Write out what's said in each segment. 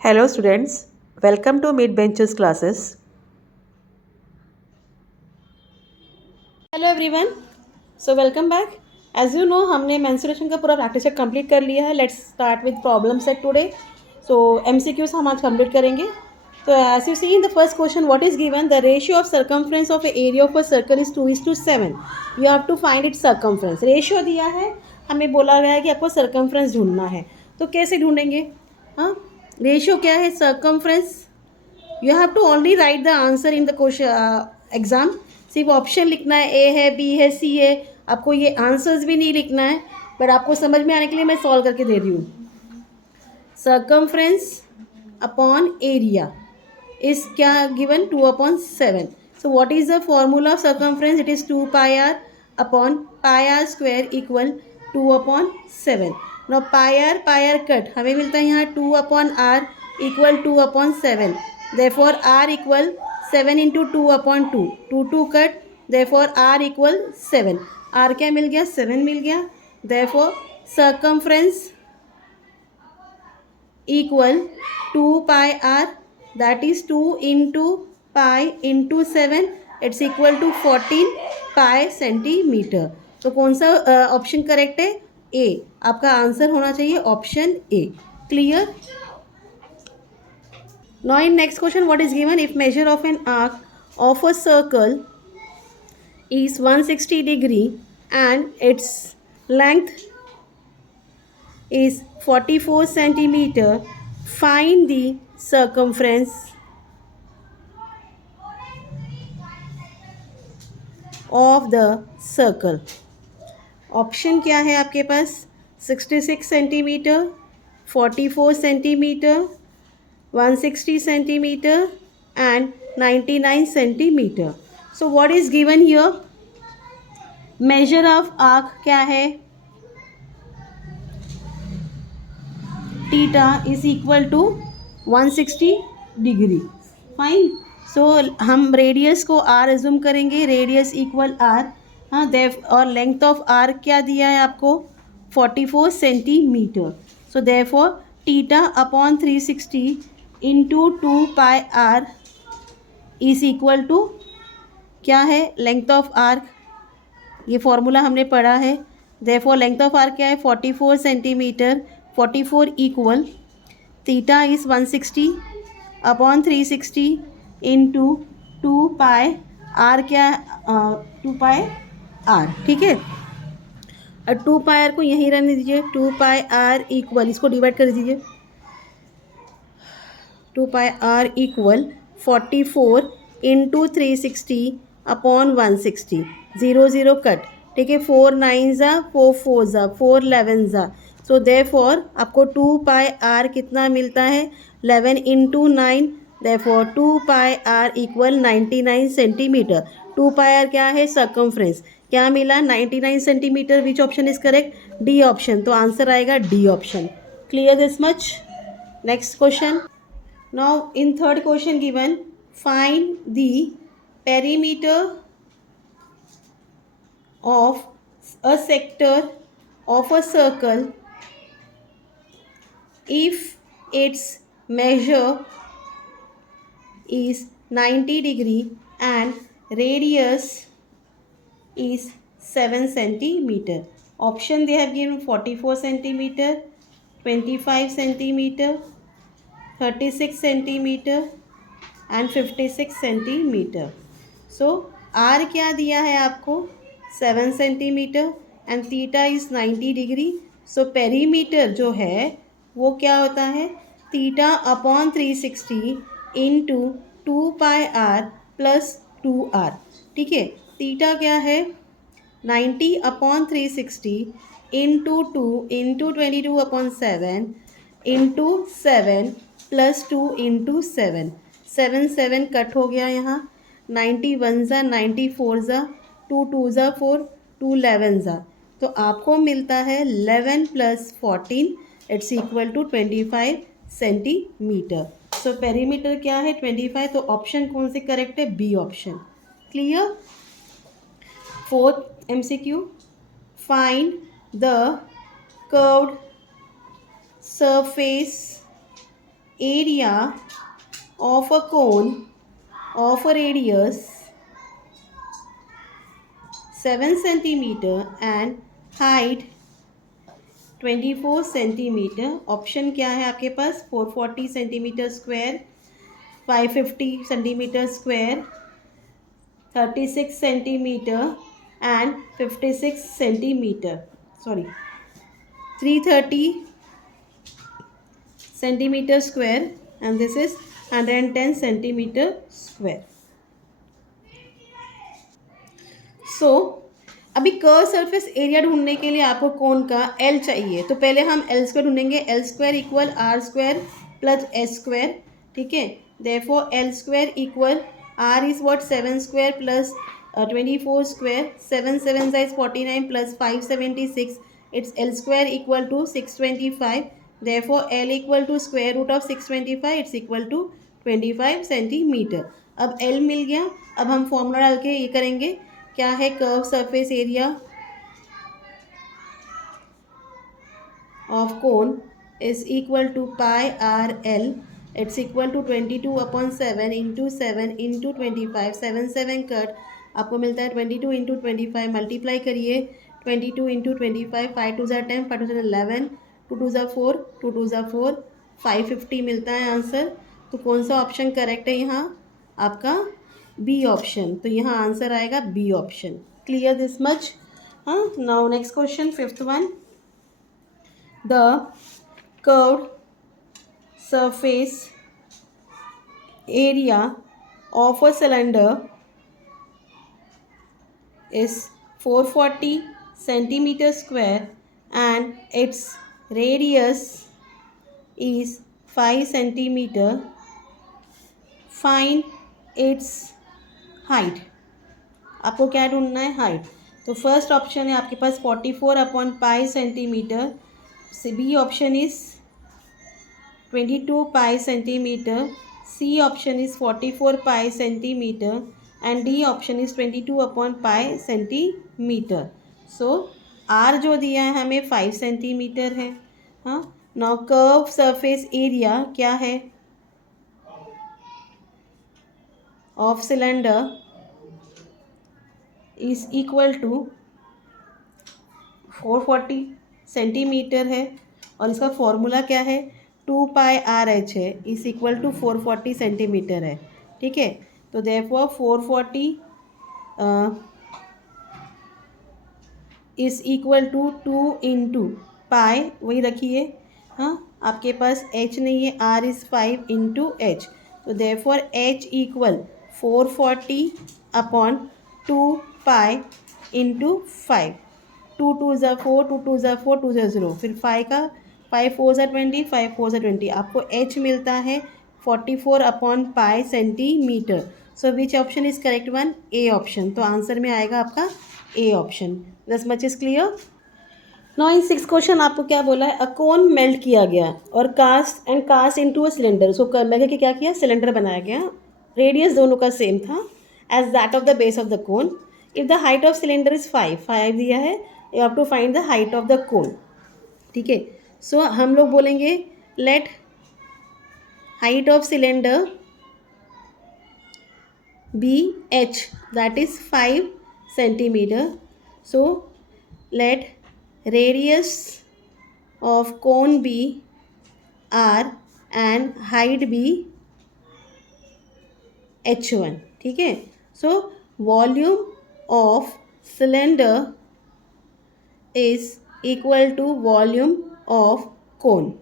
Hello students, welcome to Mid Benches classes. Hello everyone, so welcome back. As you know हमने mensuration का पूरा practice set complete कर लिया है। Let's start with problem set today. So MCQs हम आज complete करेंगे। तो as you see in the first question, what is given? The ratio of circumference of area of a circle is 2:7। You have to find it circumference. Ratio दिया है, हमें बोला गया है कि आपको सर्कमफ्रेंस ढूंढना है। तो कैसे ढूंढेंगे? हाँ, रेशियो क्या है? Circumference. You have to only write the answer in the question exam. सिर्फ ऑप्शन लिखना है, ए है, बी है, सी है। आपको ये आंसर्स भी नहीं लिखना है, बट आपको समझ में आने के लिए मैं सॉल्व करके दे रही हूँ। सर्कमफ्रेंस अपॉन एरिया इज क्या given? 2/7। So what is the formula of circumference? It is 2πr upon πr square equal 2/7। Now pi r cut, हमें मिलता है यहाँ 2/r equal 2/7। therefore r equal 7 into 2/2, 2 cut, therefore r equal 7। r क्या मिल गया? 7 मिल गया। therefore circumference equal 2πr, that is 2 into pi into 7, it's equal to 14 pi centimetre. तो कौन सा ऑप्शन करेक्ट है? ए। आपका आंसर होना चाहिए option A. Clear? Now in next question, what is given? If measure of an arc of a circle is 160 degree and its length is 44 centimeter, find the circumference of the circle. Option क्या है आपके पास? 66 centimetre, 44 centimetre, 160 centimeter and 99 centimeter. So what is given here? Measure of arc क्या है? Theta is equal to 160 degree. Fine. So हम radius को r assume करेंगे, radius equal r। हाँ, और लेंथ ऑफ r क्या दिया है आपको? 44 centimetre. So therefore theta upon 360 into 2πr is equal to क्या है? लेंथ ऑफ आर्क, ये फॉर्मूला हमने पढ़ा है। देयरफॉर लेंथ ऑफ आर्क क्या है? 44 centimetre. 44 equal theta is 160 upon 360 into 2π r क्या? 2πr। ठीक है, और 2πr को यहीं रहने दीजिए। 2πr इक्वल, इसको डिवाइड कर दीजिए। 2πr equal 44 into 360 upon 160। 0 0 cut, ठीक है। 4 9 ज़ा, 4 4 ज़ा, 4 11 ज़ा। सो देयरफॉर आपको 2πr कितना मिलता है? 11 into 9, therefore 2πr equal 99 centimetre. 2πr क्या है? सर्कमफ्रेंस। क्या मिला? 99 centimetre. Which option is correct? D option. तो आंसर आएगा D option. Clear this much? Next question. Now in third question given, find the perimeter of a sector of a circle if its measure is 90 degree and radius is 7 centimeter. Option they have given 44 centimeter, 25 centimeter, 36 centimetre and 56 centimetre. So r क्या दिया है आपको? 7 centimetre and theta is 90 degree. So perimeter जो है वो क्या होता है? Theta upon 360 into 2πr plus 2r। ठीक है, थीटा क्या है? 90 upon 360 into 2 into 22/7 into 7 plus 2 into 7। 7 7 cut हो गया यहाँ। 91 ज़ा, 94 ज़ा, 2 2 ज़ा 4, 2 11 ज़ा। तो आपको मिलता है 11 plus 14, it's equal to 25 centimetre. So perimeter क्या है? 25। तो ऑप्शन कौन से करेक्ट है? B option. Clear? Fourth MCQ, find the curved surface area of a cone of a radius 7 centimeter and height 24 centimetre. Option क्या है आपके पास? 440 centimetre square, 550 centimetre square, 36 centimetre and 56 centimetre, sorry 330 centimetre square and this is 110 centimetre square. So अभी curve surface area ढूंढने के लिए आपको कोन का एल चाहिए, तो पहले हम एल स्क्वायर ढूंढेंगे. L square equal r square plus s square. ठीक है, therefore l square equal r is what 7 square plus 24 square. 7 7 इज 49 plus 576. It's l square equal to 625. Therefore l equal to square root of 625. It's equal to 25 centimetre. अब l मिल गया. अब हम formula डाल के ये करेंगे. क्या है? Curve surface area of cone is equal to pi r l. It's equal to 22/7 into 7 into 25. 7 7 cut, आपको मिलता है 22 इंटू 25. मल्टीप्लाई करिए 22 इंटू 25. 5 2 ज़ा 10, 5 2 ज़ा 11, 2 2 ज़ा 4, 2 2 ज़ा 4, 550 मिलता है आंसर. तो कौन सा ऑप्शन करेक्ट है यहाँ? आपका बी ऑप्शन. तो यहाँ आंसर आएगा B option. Clear this much? हाँ. Now next question, fifth one. The curved surface area of a cylinder is 440 centimeter square and its radius is 5 centimeter. Find its height. आपको क्या ढूंढना है? Height. तो first option है आपके पास 44/पाई centimetre. B option is 22 pi centimetre. C option is 44 pi centimetre and D option is 22/पाई सेंटीमीटर. सो आर जो दिया है हमें 5 सेंटीमीटर है. हाँ. नाउ कर्व सरफेस एरिया क्या है of cylinder is equal to 440 centimetre है और इसका फॉर्मूला क्या है? 2 पाई आर एच है, इज इक्वल टू 440 सेंटीमीटर है. ठीक है, तो therefore 440 is equal to 2 into pi, वही रखिए. हाँ, आपके पास h नहीं है, r इज़ 5 इंटू एच. तो therefore h equal 440/2 pi into 5. 2 2 ज़ा 4, 2 2 ज़ा 4, 2 ज़ा 0, फिर 5 का 5 4 ज़ा 20, 5 4 ज़ा 20. आपको h मिलता है 44/पाई centimetre. So which option is correct one? A option. तो आंसर में आएगा आपका A option. This much is clear. Now in six question आपको क्या बोला है? अ कोन मेल्ट किया गया और cast into a cylinder. So melt करके क्या किया? सिलेंडर बनाया गया. रेडियस दोनों का सेम था as that of the base of the cone. If the height of cylinder is 5 दिया है, you have to find the height of the cone. ठीक है, सो हम लोग बोलेंगे let height of cylinder be h, that is 5 centimetre. So let radius of cone be r and height be h1. ठीक है, so volume of cylinder is equal to volume of cone.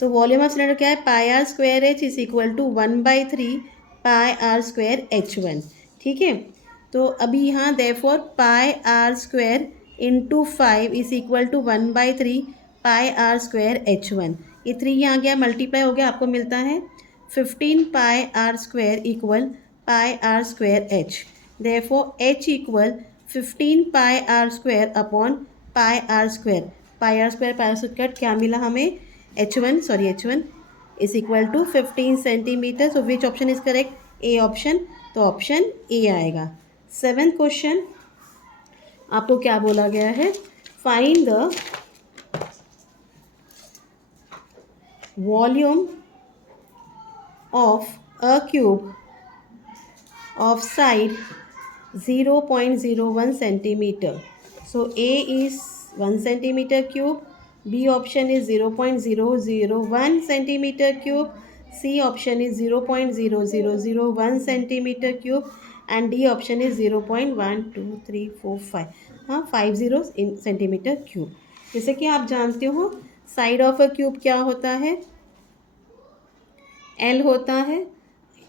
तो volume of cylinder क्या है? Pi r square h is equal to 1/3 pi r square h1. ठीक है, तो अभी यहाँ therefore pi r square into 5 is equal to 1/3 pi r square h1. ये 3 यहाँ गया, मल्टीप्लाई हो गया, आपको मिलता है 15 pi r square equal pi r square h. Therefore h equal 15 pi r square upon pi r square. Pi r square क्या मिला हमें? h1 is equal to 15 centimetre. So which option is correct? A option. तो option A आएगा. 7th क्वेश्चन आपको क्या बोला गया है? Find the volume of a cube of side 0.01 centimeter. So A is 1 centimeter cube, B option is 0.001 centimeter cube, C option is 0.0001 centimeter cube and D option is 0.12345. हाँ 5 zeros in centimeter cube. जैसे कि आप जानते हो side of a cube क्या होता है, L होता है,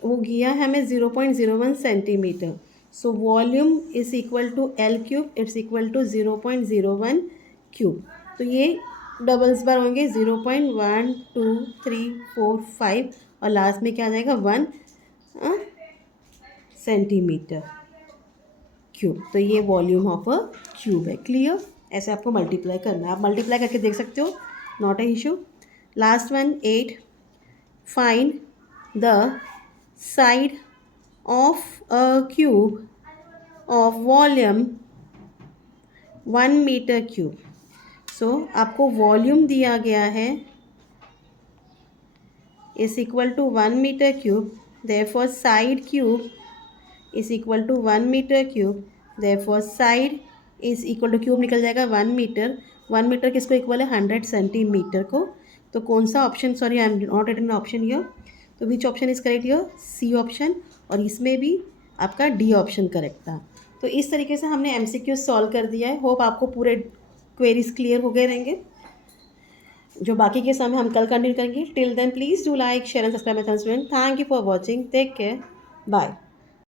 वो गया है हमें 0.01 centimetre. So volume is equal to L cube, it's equal to 0.01 cube. तो ये डबल्स बार होंगे 0.1234 और लास्ट में क्या आ जाएगा 1 सेंटीमीटर क्यूब. तो ये वॉल्यूम ऑफ अ क्यूब है. क्लियर? ऐसे आपको मल्टीप्लाई करना है. आप मल्टीप्लाई करके देख सकते हो, not a issue. Last one 8. Find the side of a cube of volume 1 meter cube. So आपको वॉल्यूम दिया गया है is equal to 1 meter cube, therefore side cube is equal to 1 meter cube, therefore side is equal to cube निकल जाएगा 1 metre. 1 metre किसको equal है 100 centimetre को. तो कौन सा option, sorry I am not written option here, तो which option is correct here, C option. और इसमें भी आपका डी ऑप्शन करेक्ट था. तो इस तरीके से हमने MCQ सॉल्व कर दिया है. होप आपको पूरे क्वेरीज क्लियर हो गए रहेंगे. जो बाकी के समय हम कल कंटिन्यू करेंगे. Till then please do like, share and subscribe my channel. Thank you for watching. Take care. Bye.